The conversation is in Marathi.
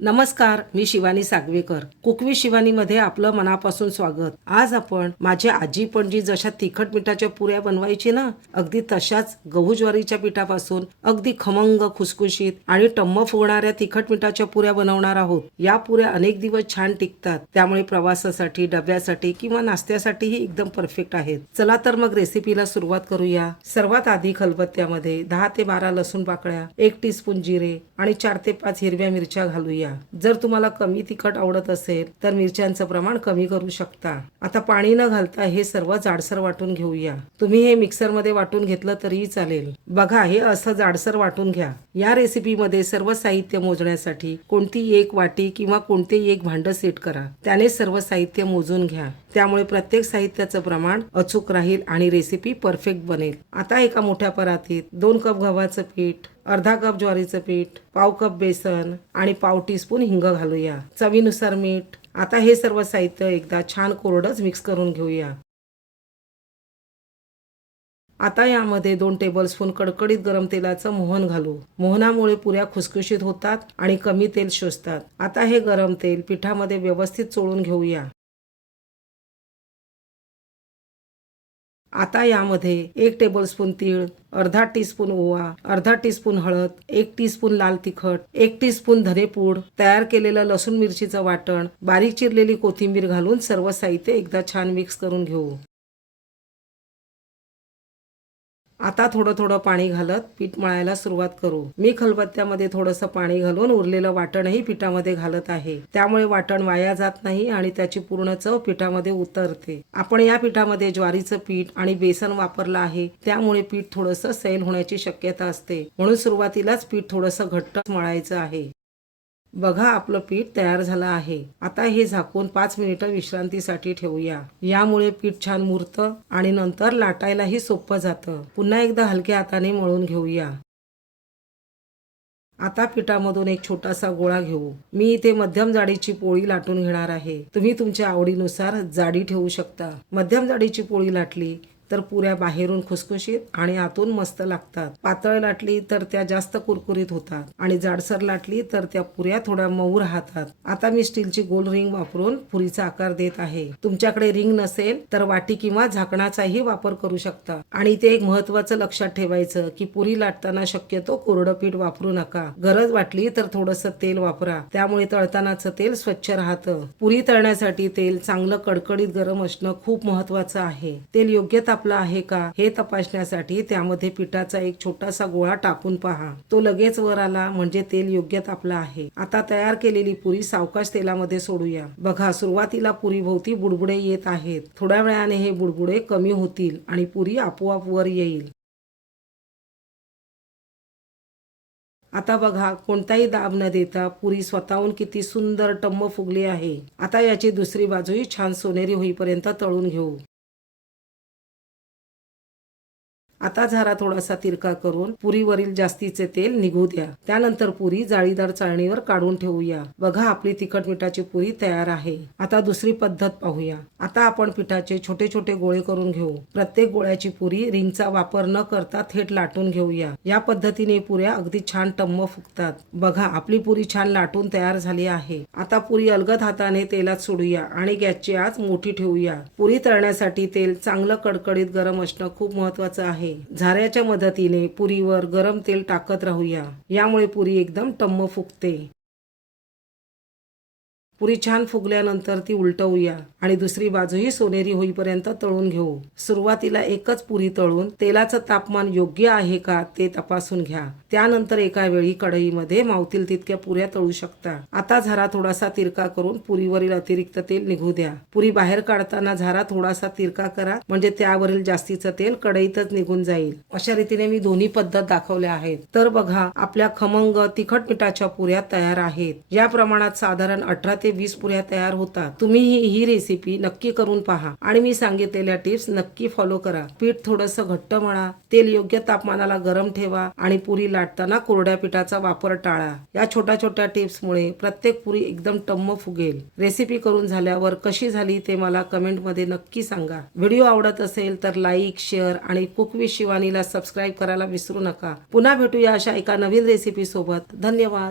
नमस्कार, मी शिवानी सागवेकर. कुक विथ शिवानीमध्ये आपलं मनापासून स्वागत. आज आपण माझ्या आजी पणजी जशा तिखट मिठाच्या पुऱ्या बनवायची ना, अगदी तशाच गहू ज्वारीच्या पिठापासून अगदी खमंग, खुसखुशीत आणि टम्म फुगणाऱ्या तिखट मिठाच्या पुऱ्या बनवणार आहोत. या पुऱ्या अनेक दिवस छान टिकतात, त्यामुळे प्रवासासाठी, डब्यासाठी किंवा नाश्त्यासाठीही एकदम परफेक्ट आहेत. चला तर मग रेसिपीला सुरुवात करूया. सर्वात आधी खलबत्त्यामध्ये 10 ते 12 लसूण पाकळ्या, 1 टीस्पून जिरे आणि 4 ते 5 हिरव्या मिरच्या घालूया. जर तुम्हाला कमी तिखट आवडत असेल तर मिरच्यांचं प्रमाण कमी करू शकता. आता पाणी न घालता हे सर्व जाडसर वाटून घेऊया. तुम्ही हे मिक्सर मध्ये वाटून घेतलं तरीही चालेल. बघा, हे असं जाडसर वाटून घ्या. या रेसिपीमध्ये सर्व साहित्य मोजण्यासाठी कोणती एक वाटी किंवा कोणतेही एक भांड सेट करा. त्याने सर्व साहित्य मोजून घ्या. त्यामुळे प्रत्येक साहित्याचं प्रमाण अचूक राहील आणि रेसिपी परफेक्ट बनेल. आता एका मोठ्या परातीत 2 कप गव्हाचं पीठ, अर्धा कप ज्वारीचं पीठ, पाव कप बेसन आणि पाव टीस्पून हिंग घालूया. चवीनुसार मीठ. आता हे सर्व साहित्य एकदा छान कोरडंच मिक्स करून घेऊया. आता यामध्ये 2 टेबलस्पून कडकडीत गरम तेलाचं मोहन घालू. मोहनामुळे पुऱ्या खुसखुशीत होतात आणि कमी तेल शोषतात. आता हे गरम तेल पिठामध्ये व्यवस्थित चोळून घेऊया. आता यामध्ये 1 टेबलस्पून तीळ, अर्धा टीस्पून ओवा, अर्धा टीस्पून हळद, 1 टीस्पून लाल तिखट, 1 टीस्पून धनेपूड, तयार केलेलं लसूण मिरचीचं वाटण, बारीक चिरलेली कोथिंबीर घालून सर्व साहित्य एकदा छान मिक्स करून घेऊ. आता थोडं थोडं पाणी घालत पीठ मळायला सुरुवात करू. मी खलबत्त्यामध्ये थोडंसं पाणी घालून उरलेलं वाटणही पिठामध्ये घालत आहे. त्यामुळे वाटण वाया जात नाही आणि त्याची पूर्ण चव पिठामध्ये उतरते. आपण या पिठामध्ये ज्वारीचं पीठ आणि बेसन वापरलं आहे, त्यामुळे पीठ थोडंसं सैल होण्याची शक्यता असते. म्हणून सुरुवातीलाच पीठ थोडंसं घट्ट मळायचं आहे. बघा, आपलं पीठ तयार झालं आहे. आता हे झाकून 5 मिनिटं विश्रांतीसाठी ठेवूया. यामुळे पीठ छान मुरतं आणि नंतर लाटायलाही सोपं जातं. पुन्हा एकदा हलक्या हाताने मळून घेऊया. आता पिठामधून एक छोटासा गोळा घेऊ. मी इथे मध्यम जाडीची पोळी लाटून घेणार आहे. तुम्ही तुमच्या आवडीनुसार जाडी ठेवू शकता. मध्यम जाडीची पोळी लाटली तर पुऱ्या बाहेरून खुसखुशीत आणि आतून मस्त लागतात. पातळ लाटली तर त्या जास्त कुरकुरीत होतात आणि जाडसर लाटली तर त्या पुऱ्या थोड्या मऊ राहतात. आता मी स्टीलची गोल रिंग वापरून पुरीचा आकार देत आहे. तुमच्याकडे रिंग नसेल तर वाटी किंवा झाकणाचाही वापर करू शकता. आणि ते एक महत्वाचं लक्षात ठेवायचं की पुरी लाटताना शक्यतो कोरडं पीठ वापरू नका. गरज वाटली तर थोडंसं तेल वापरा. त्यामुळे तळतानाचं तेल स्वच्छ राहतं. पुरी तळण्यासाठी तेल चांगलं कडकडीत गरम असणं खूप महत्वाचं आहे. तेल योग्य तापलं आहे का हे तपासण्यासाठी त्यामध्ये पिठाचा एक छोटासा गोळा टाकून पहा. तो लगेच वर आला म्हणजे तेल योग्य तापलं आहे. आता तयार केलेली पुरी सावकाश तेलामध्ये सोडूया. बघा, सुरुवातीला पुरी भोवती बुडबुडे येत आहेत. थोड्या वेळाने हे बुडबुडे कमी होतील आणि पुरी आपोआप वर येईल. आता बघा, कोणताही दाब न देता पुरी स्वतःहून किती सुंदर टम्म फुगली आहे. आता याची दुसरी बाजूही छान सोनेरी होईपर्यंत तळून घेऊ. आता झारा थोडासा तिरका करून पुरीवरील जास्तीचे तेल निघू द्या. त्यानंतर पुरी जाळीदार चाळणीवर काढून ठेवूया. बघा, आपली तिखट मिठाची पुरी तयार आहे. आता दुसरी पद्धत पाहूया. आता आपण पिठाचे छोटे छोटे गोळे करून घेऊ. प्रत्येक गोळ्याची पुरी रिंगचा वापर न करता थेट लाटून घेऊया. या पद्धतीने पुऱ्या अगदी छान टम्म फुगतात. बघा, आपली पुरी छान लाटून तयार झाली आहे. आता पुरी अलगद हाताने तेलात सोडूया आणि गॅसची आच मोठी ठेवूया. पुरी तळण्यासाठी तेल चांगलं कडकडीत गरम असणं खूप महत्वाचं आहे. झाऱ्याच्या मदतीने पुरीवर गरम तेल टाकत राहूया. यामुळे पुरी एकदम टम्म फुगते. पुरी छान फुगल्यानंतर ती उलटवूया आणि दुसरी बाजूही सोनेरी होईपर्यंत तळून घेऊ. सुरुवातीला एकच पुरी तळून तेलाचं तापमान योग्य आहे का ते तपासून घ्या. त्यानंतर एका वेळी कढईमध्ये मावतील तितक्या पुऱ्या तळू शकता. आता झारा थोडासा तिरका करून पुरीवरील अतिरिक्त तेल निघू द्या. पुरी बाहेर काढताना झारा थोडासा तिरका करा म्हणजे त्यावरील जास्तीचं तेल कढईतच निघून जाईल. अशा रीतीने मी दोन्ही पद्धत दाखवल्या आहेत. तर बघा, आपल्या खमंग तिखट मिठाच्या पुऱ्या तयार आहेत. या प्रमाणात साधारण 18 ते 20 पुऱ्या तयार होतात. तुम्ही ही रेसिपी नक्की करून पहा आणि मी सांगितलेल्या टिप्स नक्की फॉलो करा. पीठ थोडंसं घट्ट मळा, तेल योग्य तापमानाला गरम ठेवा आणि पुरी लाटताना कोरड्या पिठाचा वापर टाळा. या छोट्या छोट्या टिप्समुळे प्रत्येक पुरी एकदम टम्म फुगेल. रेसिपी करून झाल्यावर कशी झाली ते मला कमेंटमध्ये नक्की सांगा. व्हिडिओ आवडत असेल तर लाईक, शेअर आणि कुक विथ शिवानीला सबस्क्राईब करायला विसरू नका. पुन्हा भेटूया अशा एका नवीन रेसिपी सोबत. धन्यवाद.